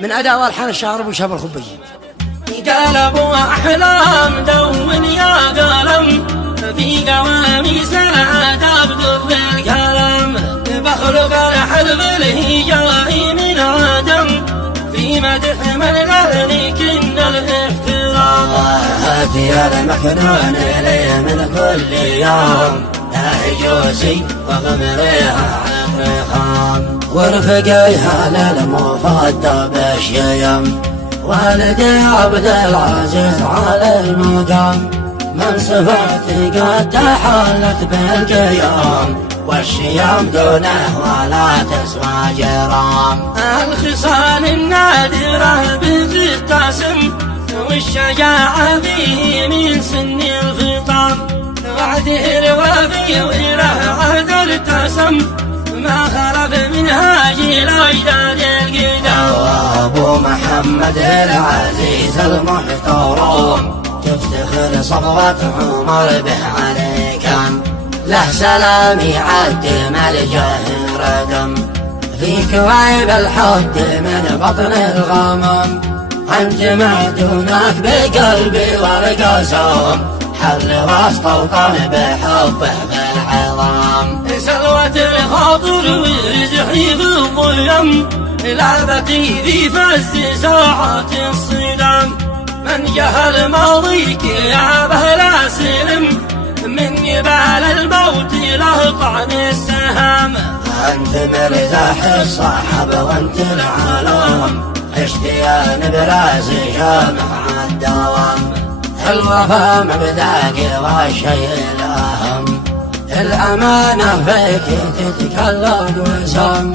من أداء والحان الشارب وشاب الخبي. قلب وأحلام دون يا قلم في قواميس العتاب ضد الكلام بخلق الحلف الهجائي من عدم في مدح من الأهل كن الاحترام. هاتي المكنون إلي من كل يوم هجوسي وغمريها عمرخام ورفقيها للمفضى بالشيم والدي عبد العزيز على المقام من صفاتي قد تحلت بالقيام والشيام دونه ولا تسوى جرام. الخصال النادرة بتقتسم والشجاعة فيه من سن الفطام وعده الوفي وله عهد التسم ما خلف منهاج الأجداد القدام. أبو محمد العزيز المحترم تفتخر صبوة عمر به عليكم له سلامي عدم الجهر دم في كويب الحد من بطن الغمم أنت معدونك بقلبي والقسم حل وسط وطن بحبه بالعظام. سلوة الخاطر ورزحي في الظلم لعبتي في فز ساعات الصدام من جهل ماضيك يا بهلا سلم من جبال الموت له طعن السهام. أنت مرزاح الصحب وأنت العالم اشتيان براسي جامع الدوام الوفا مبداك والشيء الأهم الأمانة فيك تتكلم وسم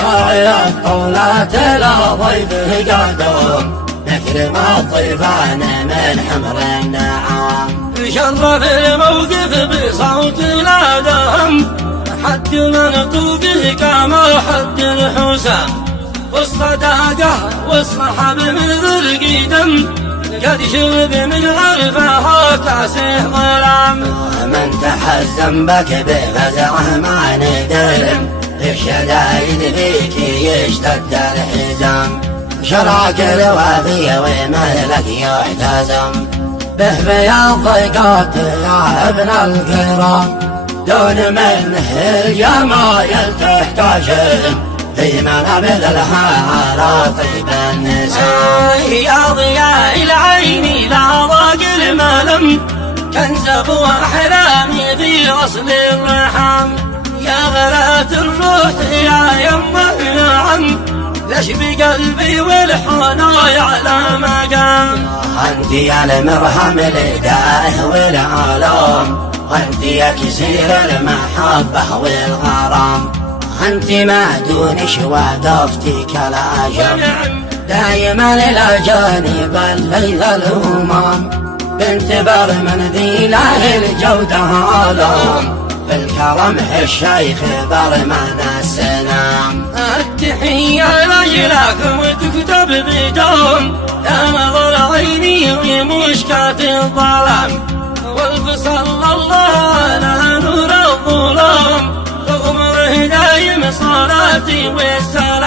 راعي الطولات لا ضيفه قدوم نكرم الضيفان من حمر النعام. شرف الموقف بصوت لا دهم حد منطوقه كما حد الحسام والصداقة والصحب مثل قدم قد شرب من عرفها كاسه ظلام. من تحزن بك بفزعه ما ندرم الشدايد فيك يشتد الحزام شرعك الوافي ومهلك يحتزم به بياض ضيقات يا ابن الكرام دون منه الجمايل تحتشم في منابذ لها على طيب النساء. يا ضياء العين لا ضاق الملم كنزب واحلامي في اصل الرحم يا غلاة الروح يا يمه نعم ليش بقلبي والحنا يعلى مقام. انت يا المرهم لدائه والعالم انت يا كثير المحبه والغرام انت ما دونش وقفتي كالاجم دايما الاجانب الليل الهمام بنت بر من ذي له الجوده عالم بالكرم الشيخ برمان السلام. التحية لجلك وتكتب بدون يا نظر عيني ومشكات الظلام والفصل الله لا نور الظلام تغمره دايم صلاتي والسلام.